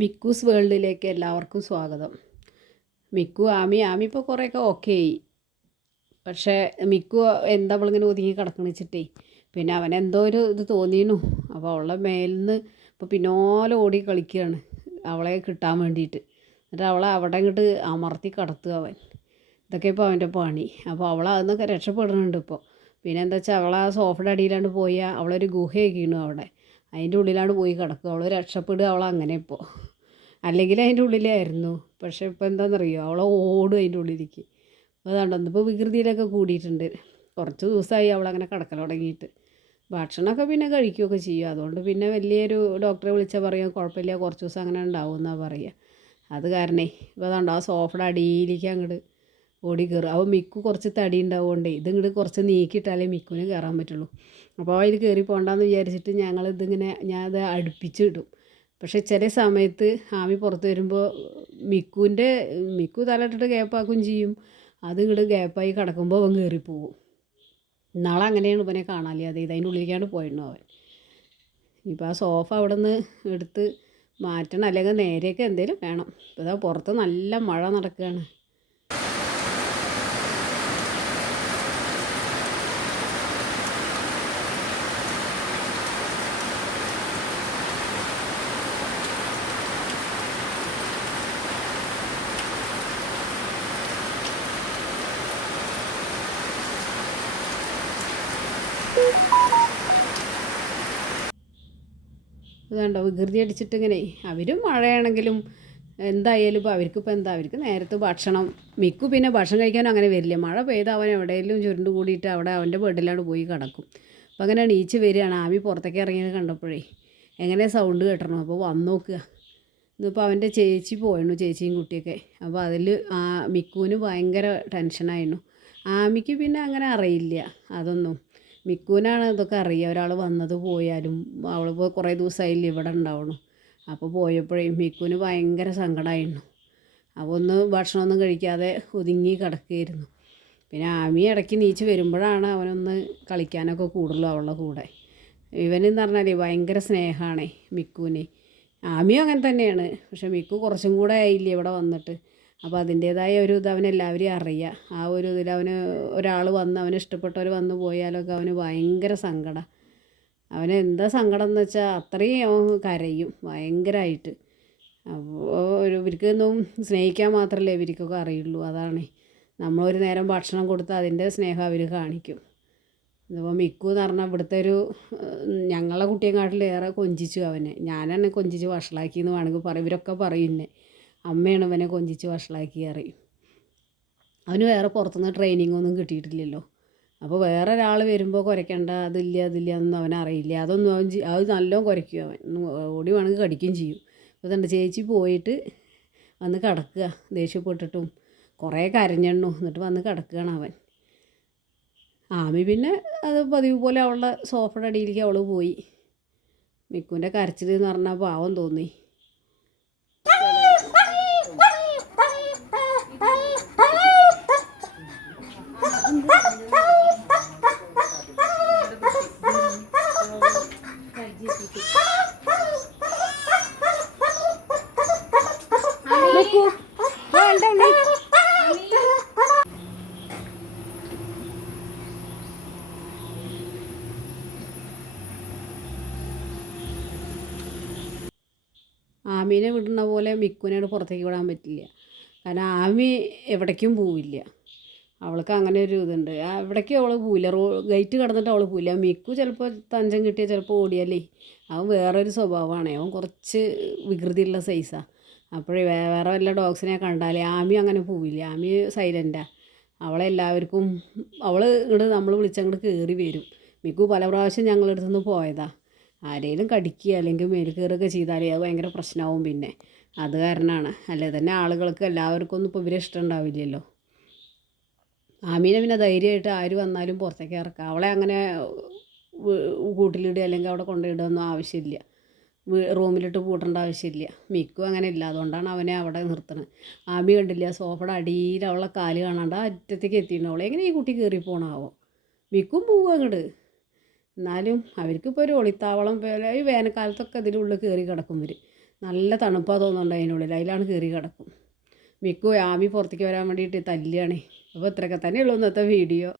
മിക്കൂസ് വേൾഡിലേക്ക് എല്ലാവർക്കും സ്വാഗതം. ആമി ഇപ്പോൾ കുറേയൊക്കെ ഓക്കെ ആയി. പക്ഷേ മിക്കു എന്താ അവളിങ്ങനെ ഒതുങ്ങി കിടക്കണ വെച്ചിട്ടേ പിന്നെ അവനെന്തോ ഒരു ഇത് തോന്നിയിരുന്നു. അപ്പോൾ അവളുടെ മേലിൽ നിന്ന് ഇപ്പോൾ പിന്നോലെ ഓടി കളിക്കുകയാണ് അവളെ കിട്ടാൻ വേണ്ടിയിട്ട്. എന്നിട്ട് അവളെ അവിടെ ഇങ്ങോട്ട് അമർത്തി കിടത്തുക അവൻ. ഇതൊക്കെ ഇപ്പോൾ അവൻ്റെ പണി. അപ്പോൾ അവൾ അതിൽ രക്ഷപ്പെടുന്നുണ്ട് ഇപ്പോൾ. പിന്നെ എന്താ വെച്ചാൽ അവൾ ആ സോഫയുടെ അടിയിലാണ്ട് പോയാൽ അവളൊരു ഗുഹയൊക്കെയാണ് അവിടെ. അതിൻ്റെ ഉള്ളിലാണ്ട് പോയി കിടക്കുക. അവൾ രക്ഷപ്പെടുക അങ്ങനെ ഇപ്പോൾ. അല്ലെങ്കിൽ അതിൻ്റെ ഉള്ളിലായിരുന്നു. പക്ഷേ ഇപ്പോൾ എന്താണെന്നറിയോ, അവളെ ഓടും അതിൻ്റെ ഉള്ളിലേക്ക്. അതാണ്ടോ ഇപ്പോൾ വികൃതിയിലൊക്കെ കൂടിയിട്ടുണ്ട്. കുറച്ച് ദിവസമായി അവളങ്ങനെ കിടക്കൽ തുടങ്ങിയിട്ട്. ഭക്ഷണമൊക്കെ പിന്നെ കഴിക്കുകയൊക്കെ ചെയ്യും. അതുകൊണ്ട് പിന്നെ വലിയൊരു ഡോക്ടറെ വിളിച്ചാൽ പറയാം കുഴപ്പമില്ല, കുറച്ച് ദിവസം അങ്ങനെ ഉണ്ടാവും എന്നാണ് പറയുക. അത് കാരണേ ഇപ്പോൾ അതാണ്ടോ ആ സോഫയുടെ അടിയിലേക്ക് അങ്ങോട്ട് ഓടി കയറും. അപ്പോൾ മിക്കു കുറച്ച് തടി ഉണ്ടാവുകൊണ്ടേ ഇതിങ്ങോട്ട് കുറച്ച് നീക്കിയിട്ടാലേ മിക്കുവിന് കയറാൻ പറ്റുള്ളൂ. അപ്പോൾ അതിൽ കയറി പോകണ്ടെന്ന് വിചാരിച്ചിട്ട് ഞാനത് അടുപ്പിച്ചിടും. പക്ഷെ ചില സമയത്ത് ആമി പുറത്ത് വരുമ്പോൾ മിക്കു തലയിട്ടിട്ട് ഗ്യാപ്പാക്കുകയും ചെയ്യും. അത് ഇങ്ങോട്ട് ഗ്യാപ്പായി കിടക്കുമ്പോൾ അവൻ കയറിപ്പോവും. നാളെ അങ്ങനെയാണ് ഇവനെ കാണാല്ലേ. അതിൻ്റെ ഉള്ളിലേക്കാണ് പോയിരുന്നു അവൻ. ഇപ്പോൾ ആ സോഫ അവിടെ നിന്ന് എടുത്ത് മാറ്റണം, അല്ലെങ്കിൽ നേരെയൊക്കെ എന്തെങ്കിലും വേണം. ഇപ്പോൾ ഇതാ പുറത്ത് നല്ല മഴ നടക്കുകയാണ്. ഇതുണ്ടോ വികൃതി അടിച്ചിട്ടിങ്ങനെ. അവരും മഴയാണെങ്കിലും എന്തായാലും ഇപ്പോൾ അവർക്കിപ്പോൾ അവർക്ക് നേരത്തെ ഭക്ഷണം. മിക്കു പിന്നെ ഭക്ഷണം കഴിക്കാനും അങ്ങനെ വരില്ല. മഴ പെയ്ത് അവൻ എവിടെയെങ്കിലും ചുരുണ്ട് കൂടിയിട്ട് അവിടെ അവൻ്റെ ബെഡിലാണ് പോയി കിടക്കും. അപ്പോൾ അങ്ങനെ എണീച്ച് വരികയാണ്. ആമി പുറത്തേക്ക് ഇറങ്ങിയത് കണ്ടപ്പോഴേ എങ്ങനെ സൗണ്ട് കേട്ടണം. അപ്പോൾ വന്ന് നോക്കുക. ഇന്നിപ്പോൾ അവൻ്റെ ചേച്ചി പോയിരുന്നു, ചേച്ചിയും കുട്ടിയൊക്കെ. അപ്പോൾ അതിൽ മിക്കുവിന് ഭയങ്കര ടെൻഷനായിരുന്നു. ആമിക്ക് പിന്നെ അങ്ങനെ അറിയില്ല അതൊന്നും. മിക്കുവിനാണ് ഇതൊക്കെ അറിയുക. ഒരാൾ വന്നത് പോയാലും. അവളിപ്പോൾ കുറേ ദിവസമായില്ല ഇവിടെ ഉണ്ടാവണം. അപ്പോൾ പോയപ്പോഴേ മിക്കുവിന് ഭയങ്കര സങ്കടമായിരുന്നു. അപ്പോൾ ഭക്ഷണമൊന്നും കഴിക്കാതെ ഒതുങ്ങി കിടക്കുകയായിരുന്നു. പിന്നെ ആമി ഇടയ്ക്ക് നീച്ച് വരുമ്പോഴാണ് അവനൊന്ന് കളിക്കാനൊക്കെ കൂടുള്ളൂ അവളുടെ കൂടെ. ഇവനെന്ന് പറഞ്ഞാൽ ഭയങ്കര സ്നേഹമാണ് മിക്കുവിന്. ആമിയും അങ്ങനെ തന്നെയാണ്. പക്ഷെ മിക്കു കുറച്ചും കൂടെ ആയില്ലേ ഇവിടെ വന്നിട്ട്. അപ്പോൾ അതിൻ്റേതായ ഒരു ഇത് അവനെല്ലാവരെയും അറിയാം. ആ ഒരു ഇതിൽ ഒരാൾ വന്ന് അവന് ഇഷ്ടപ്പെട്ടവർ വന്ന് പോയാലൊക്കെ അവന് ഭയങ്കര സങ്കടം. അവന് എന്താ സങ്കടം എന്ന് വെച്ചാൽ അത്രയും അവൻ കരയും ഭയങ്കരമായിട്ട്. അപ്പോൾ ഇവർക്കൊന്നും സ്നേഹിക്കാൻ മാത്രമല്ലേ ഇവർക്കൊക്കെ അറിയുള്ളൂ. അതാണ് നമ്മളൊരു നേരം ഭക്ഷണം കൊടുത്താൽ അതിൻ്റെ സ്നേഹം അവർ കാണിക്കും. ഇതിപ്പോൾ മിക്കു എന്ന് പറഞ്ഞാൽ ഇവിടുത്തെ ഞങ്ങളെ കുട്ടിയെക്കാട്ടിലേറെ കൊഞ്ചിച്ചു അവനെ. ഞാനാണ് കൊഞ്ചിച്ച് വഷളാക്കിയെന്ന് വേണമെങ്കിൽ പറയും. ഇവരൊക്കെ പറയുന്നേ അമ്മയാണ് അവനെ കൊഞ്ചിച്ച് വഷളാക്കി അറിയും. അവന് വേറെ പുറത്തുനിന്ന് ട്രെയിനിങ് ഒന്നും കിട്ടിയിട്ടില്ലല്ലോ. അപ്പോൾ വേറെ ഒരാൾ വരുമ്പോൾ കുരയ്ക്കേണ്ട അതില്ല എന്നൊന്നും അവനറിയില്ല. അത് നല്ലോണം കുരയ്ക്കും അവൻ. ഓടി വേണമെങ്കിൽ കടിക്കുകയും ചെയ്യും. അപ്പോൾ ഇതുണ്ട് ചേച്ചി പോയിട്ട് വന്ന് കിടക്കുക ദേഷ്യപ്പെട്ടിട്ടും കുറേ കരഞ്ഞെണ്ണു. എന്നിട്ട് വന്ന് കിടക്കുകയാണ് അവൻ. ആമി പിന്നെ അത് പതിവ് പോലെ അവളുടെ സോഫയുടെ അടിയിലേക്ക് അവൾ പോയി. മിക്കുവിൻ്റെ കരച്ചിൽ എന്ന് പറഞ്ഞാൽ പാവം തോന്നി. ആമീനെ വിടുന്ന പോലെ മിക്കുവിനോട് പുറത്തേക്ക് വിടാൻ പറ്റില്ല. കാരണം ആമി എവിടേക്കും പോവില്ല. അവൾക്ക് അങ്ങനെ ഒരു ഇതുണ്ട്. എവിടേക്കും അവൾ പോവില്ല. ഗേറ്റ് കടന്നിട്ട് അവൾ പോവില്ല. മിക്കു ചിലപ്പോൾ തഞ്ചം കിട്ടിയാൽ ചിലപ്പോൾ ഓടിയാലേ അവൻ വേറൊരു സ്വഭാവമാണ്. അവൻ കുറച്ച് വികൃതിയുള്ള സൈസാണ്. അപ്പോഴേ വേറെ വല്ല ഡോഗ്സിനെ കണ്ടാലേ ആമി അങ്ങനെ പോവില്ല. ആമി സൈലൻറ്റാണ്. അവളെല്ലാവർക്കും നമ്മൾ വിളിച്ചങ്ങോട്ട് കയറി വരും. മിക്കു പല പ്രാവശ്യം ഞങ്ങളുടെ അടുത്ത് നിന്ന് പോയതാണ്. ആരെങ്കിലും കടിക്കുക അല്ലെങ്കിൽ മേൽ കയറുകയൊക്കെ ചെയ്താലേ അത് ഭയങ്കര പ്രശ്നമാവും. പിന്നെ അത് കാരണമാണ്. അല്ലേ തന്നെ ആളുകൾക്ക് എല്ലാവർക്കും ഒന്നും ഇപ്പോൾ ഇവരെ ഇഷ്ടം ഉണ്ടാവില്ലല്ലോ. ആമീനെ പിന്നെ ധൈര്യമായിട്ട് ആര് വന്നാലും പുറത്തേക്ക് ഇറക്കാം. അവളെ അങ്ങനെ കൂട്ടിലിടുക അല്ലെങ്കിൽ അവിടെ കൊണ്ടുപോയിടുകയൊന്നും ആവശ്യമില്ല. റൂമിലിട്ട് പൂട്ടേണ്ട ആവശ്യമില്ല. മിക്കു അങ്ങനെ ഇല്ല. അതുകൊണ്ടാണ് അവനെ അവിടെ നിർത്തുന്നത്. ആമി കണ്ടില്ല സോഫയുടെ അടിയിൽ അവളെ കാല് കാണാണ്ട് ആ അറ്റത്തേക്ക് എത്തിയിരുന്നു. അവളെ എങ്ങനെ ഈ കുട്ടി കയറി പോകണാവോ. മിക്കും പോവുക അങ്ങോട്ട്. എന്നാലും അവർക്കിപ്പോൾ ഒരു ഒളിത്താവളം പോലെ ഈ വേനൽക്കാലത്തൊക്കെ ഇതിനുള്ളിൽ കയറി കിടക്കും ഇവർ. നല്ല തണുപ്പാണ് തോന്നുന്നുണ്ട് അതിനുള്ളിൽ, അതിലാണ് കയറി കിടക്കും. മിക്കു ആമി പുറത്തേക്ക് വരാൻ വേണ്ടിയിട്ട് തല്ലുകയാണ്. അപ്പോൾ ഇത്രയൊക്കെ തന്നെയുള്ളൂ ഇന്നത്തെ വീഡിയോ.